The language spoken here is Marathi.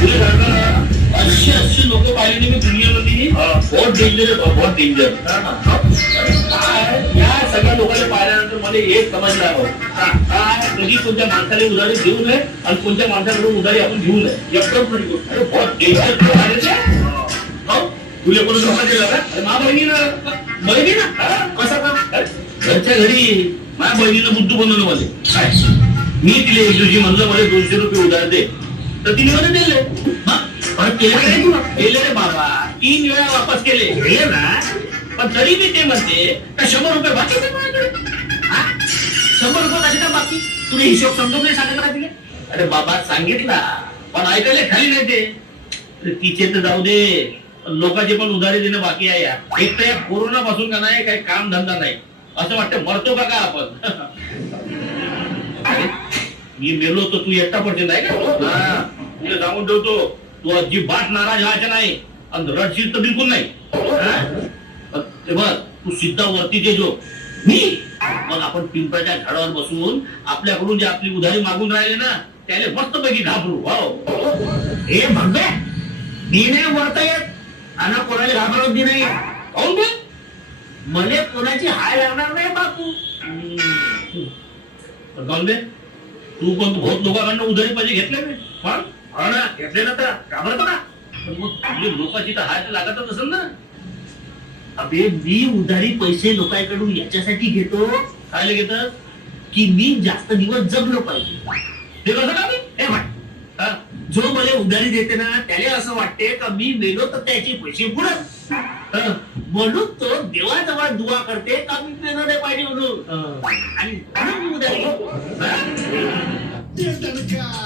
तुला अशी अशी लोक पाहिली मी दुनियामध्ये बहुत डेंजर आहे बहुत डेंजर काय? या सगळ्या लोकांना पाहिल्यानंतर मला एक समजलं काय? कधी कोणत्या माणसाला उधारी देऊ नये आणि कोणत्या माणसाकडून उधारी आपण घेऊ नये. एकदम म्हणजे खरी गोष्ट. अरे बहुत डेंजर हो? तुला कोणी धोका दिला का अरे मा बहिणीनं. बहिणीनं? ना कसा का घरच्या घरी. माझ्या बहिणीनं बुद्धू बनवलं मला. काय? मी तिला एक दिवशी म्हणलं मला दोनशे रुपये उधार दे. तर तिने मला दिले. केले नाही? तू? केले रे बाबा. तीन वेळा वापस केले. ना? पण तरी मी ते म्हणते का शंभर रुपये बाकी आहेत माझ्याकडे. हा? शंभर रुपये कसे काय बाकी? तुम्ही हिशोब समजून नाही सांगितला का तिला अरे बाबा सांगितला. पण ऐकायला खाली नाही ते अरे तिचे तर जाऊ दे. पण लोकांचे पण उधारी देणं बाकी आहे या एक तर या कोरोना पासून का नाही काही काम धंदा नाही. असं वाटतं मरतो का काय आपण? मी मेलो तर तू एकटा पडते नाही का? हा, तुला सांगून ठेवतो तू अजिबात नाराज व्हायचा नाही. आणि रडशील तर बिलकुल नाही. हा? ते बघ तू सिद्धा वरती जे जो. मी? मग आपण पिंपळाच्या झाडावर बसून आपल्याकडून जे आपली उधारी मागून राहिले ना त्याला मस्त पैकी घाबरू. वाव. हे म्हणते मी नाही वरता येत. आणि कोणाला घाबरत बी नाही. बे मले कोणाची हाय लागणार नाही बापू. जाऊन दे. तू पण बहुत लोकांकडनं उधारी पैसे घेतले मी. पण ना घेतले ना तर घाबरतो ना. पण मग तुझे लोकांची तर हाय तर लागतच असेल ना. अबे मी उधारी पैसे लोकांकडून याच्यासाठी घेतो. काय घेत की मी जास्त दिवस जगलो पाहिजे. ते कसं का बे? हे? जो मला उधारी देते ना त्याला असं वाटते का मी मेलो तर त्याचे पैसे बुडत? म्हणून तो देवाजवळ दुआ करते का मी मेलो नाही पाहिजे म्हणून. आणि म्हणून मी उधारी घेतो. हा?